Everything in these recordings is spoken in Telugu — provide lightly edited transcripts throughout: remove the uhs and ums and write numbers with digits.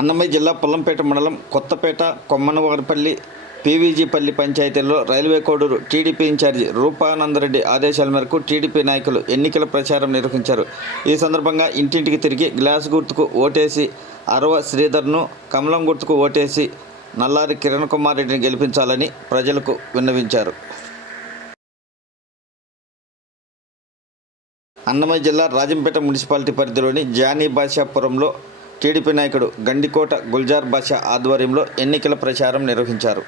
అన్నమయ్య జిల్లా పొల్లంపేట మండలం కొత్తపేట కొమ్మనవారిపల్లి పీవీజీపల్లి పంచాయతీల్లో రైల్వే కోడూరు టీడీపీ ఇన్ఛార్జి రూపానందరెడ్డి ఆదేశాల మేరకు టీడీపీ నాయకులు ఎన్నికల ప్రచారం నిర్వహించారు. ఈ సందర్భంగా ఇంటింటికి తిరిగి గ్లాస్ గుర్తుకు ఓటేసి అరవ శ్రీధర్ను, కమలం గుర్తుకు ఓటేసి నల్లారి కిరణ్ కుమార్ రెడ్డిని గెలిపించాలని ప్రజలకు విన్నవించారు. అన్నమయ్య జిల్లా రాజంపేట మున్సిపాలిటీ పరిధిలోని జానీ బాషాపురంలో టీడీపీ నాయకుడు గండికోట గుల్జార్ బాషా ఆధ్వర్యంలో ఎన్నికల ప్రచారం నిర్వహించారు.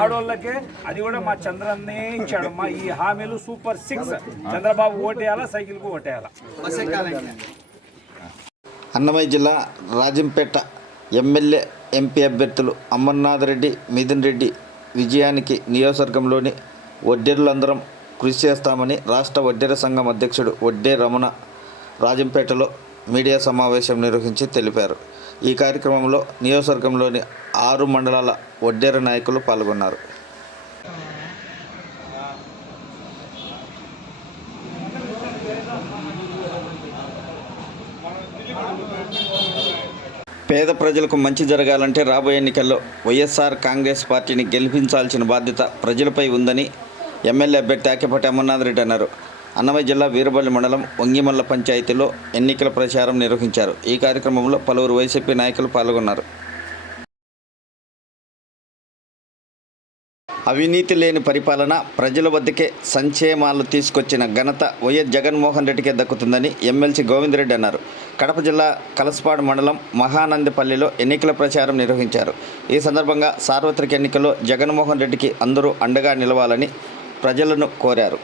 ఆడోళ్ళకే అది కూడా మా చంద్రన్నే ఇచ్చాడు. మా ఈ హామీలు సూపర్ 6. చంద్రబాబు ఓటేయాలా, సైకిల్కు ఓటేయాలా. అన్నమయ్య జిల్లా రాజంపేట ఎమ్మెల్యే ఎంపీ అభ్యర్థులు అమర్నాథ్ రెడ్డి, మిథున్ రెడ్డి విజయానికి నియోజకవర్గంలోని వడ్డేరులందరం కృషి చేస్తామని రాష్ట్ర వడ్డేర సంఘం అధ్యక్షుడు వడ్డే రమణ రాజంపేటలో మీడియా సమావేశం నిర్వహించి తెలిపారు. ఈ కార్యక్రమంలో నియోజకవర్గంలోని 6 మండలాల వడ్డేర నాయకులు పాల్గొన్నారు. పేద ప్రజలకు మంచి జరగాలంటే రాబోయే ఎన్నికల్లో వైఎస్ఆర్ కాంగ్రెస్ పార్టీని గెలిపించాల్సిన బాధ్యత ప్రజలపై ఉందని ఎమ్మెల్యే అభ్యర్థి ఆకేపాటి అమర్నాథ్ రెడ్డి అన్నారు. అన్నమయ్య జిల్లా వీరబల్లి మండలం వంగిమల్ల పంచాయతీలో ఎన్నికల ప్రచారం నిర్వహించారు. ఈ కార్యక్రమంలో పలువురు వైసీపీ నాయకులు పాల్గొన్నారు. అవినీతి లేని పరిపాలన, ప్రజల వద్దకే సంక్షేమాలు తీసుకొచ్చిన ఘనత వైఎస్ జగన్మోహన్ రెడ్డికే దక్కుతుందని ఎమ్మెల్సీ గోవిందరెడ్డి అన్నారు. కడప జిల్లా కలసపాడు మండలం మహానందిపల్లిలో ఎన్నికల ప్రచారం నిర్వహించారు. ఈ సందర్భంగా సార్వత్రిక ఎన్నికల్లో జగన్మోహన్ రెడ్డికి అందరూ అండగా నిలవాలని ప్రజలను కోరారు.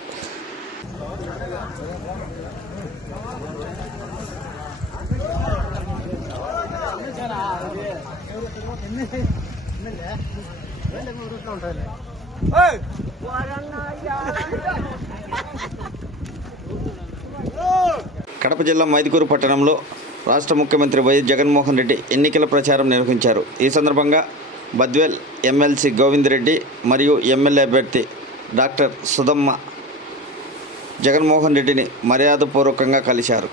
కడప జిల్లా మైదుకూరు పట్టణంలో రాష్ట్ర ముఖ్యమంత్రి వైఎస్ జగన్మోహన్ రెడ్డి ఎన్నికల ప్రచారం నిర్వహించారు. ఈ సందర్భంగా బద్వేల్ ఎమ్మెల్సీ గోవిందరెడ్డి మరియు ఎమ్మెల్యే అభ్యర్థి డాక్టర్ సుధమ్మ జగన్మోహన్ రెడ్డిని మర్యాదపూర్వకంగా కలిశారు.